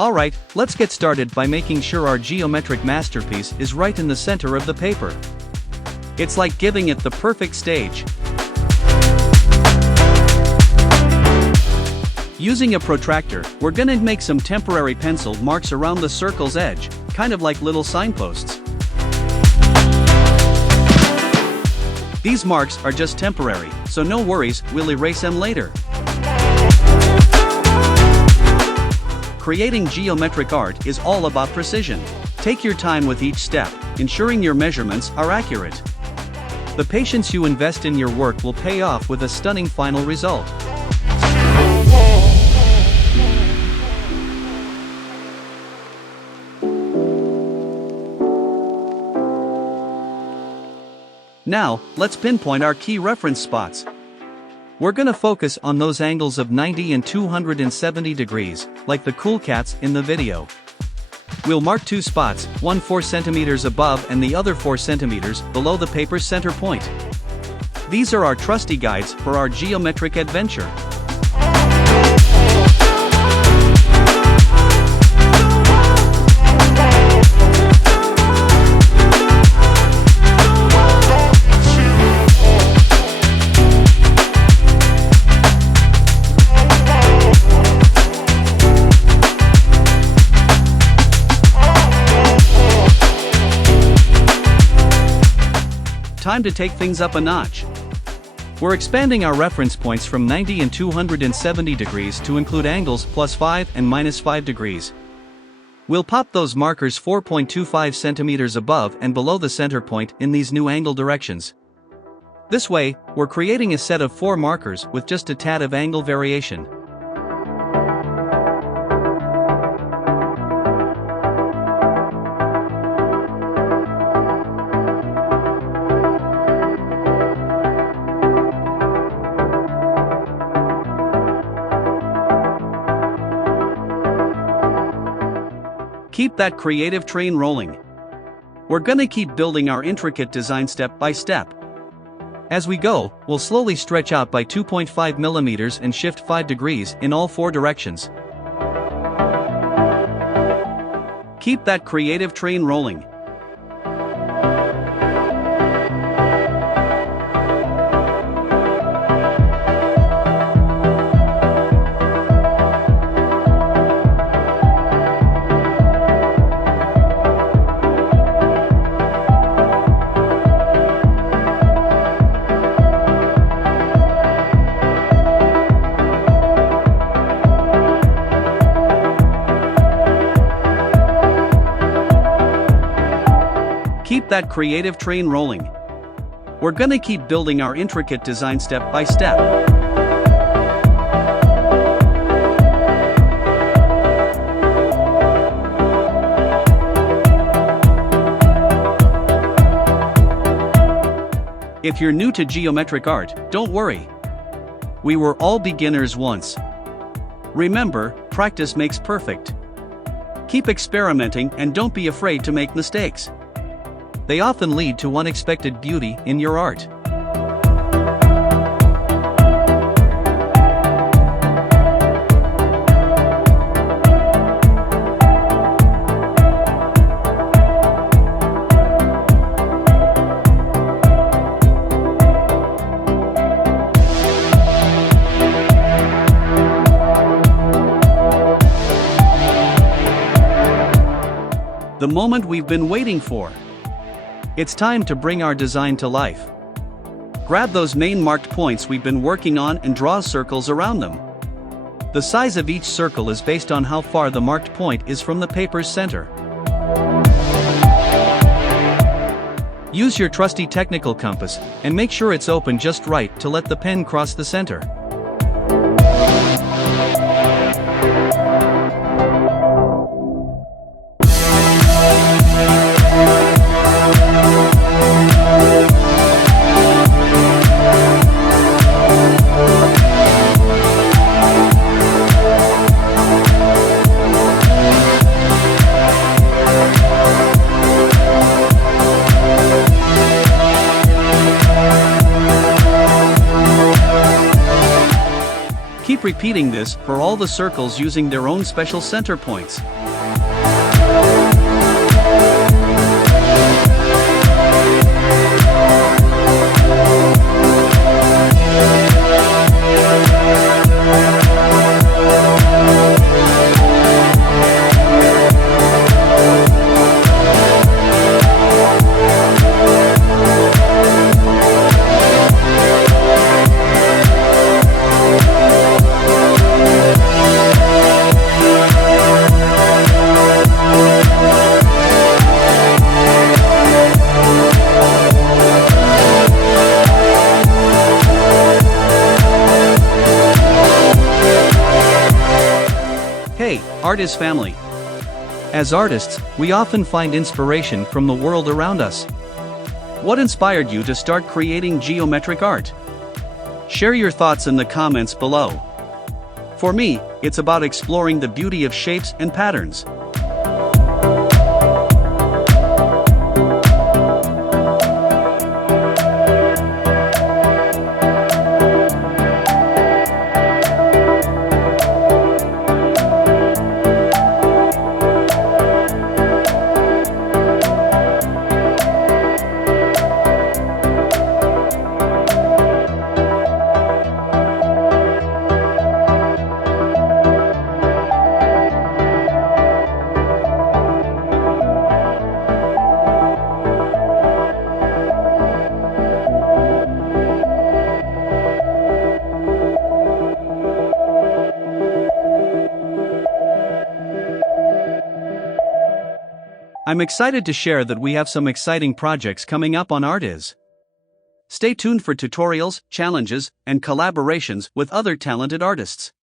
Alright, let's get started by making sure our geometric masterpiece is right in the center of the paper. It's like giving it the perfect stage. Using a protractor, we're gonna make some temporary penciled marks around the circle's edge, kind of like little signposts. These marks are just temporary, so no worries, we'll erase them later. Creating geometric art is all about precision. Take your time with each step, ensuring your measurements are accurate. The patience you invest in your work will pay off with a stunning final result. Now, let's pinpoint our key reference spots. We're gonna focus on those angles of 90 and 270 degrees, like the cool cats in the video. We'll mark two spots, one 4 centimeters above and the other 4 centimeters below the paper's center point. These are our trusty guides for our geometric adventure. Time to take things up a notch. We're expanding our reference points from 90 and 270 degrees to include angles +5 and -5 degrees. We'll pop those markers 4.25 centimeters above and below the center point in these new angle directions. This way, we're creating a set of 4 markers with just a tad of angle variation. Keep that creative train rolling. We're gonna keep building our intricate design step by step. As we go, we'll slowly stretch out by 2.5 millimeters and shift 5 degrees in all 4 directions. Keep that creative train rolling. Keep that creative train rolling. We're gonna keep building our intricate design step by step. If you're new to geometric art, don't worry. We were all beginners once. Remember, practice makes perfect. Keep experimenting and don't be afraid to make mistakes. They often lead to unexpected beauty in your art. The moment we've been waiting for. It's time to bring our design to life. Grab those main marked points we've been working on and draw circles around them. The size of each circle is based on how far the marked point is from the paper's center. Use your trusty technical compass and make sure it's open just right to let the pen cross the center. repeating this for all the circles using their own special center points. Hey, art is family. As artists, we often find inspiration from the world around us. What inspired you to start creating geometric art? Share your thoughts in the comments below. For me, it's about exploring the beauty of shapes and patterns. I'm excited to share that we have some exciting projects coming up on ArtIz. Stay tuned for tutorials, challenges, and collaborations with other talented artists.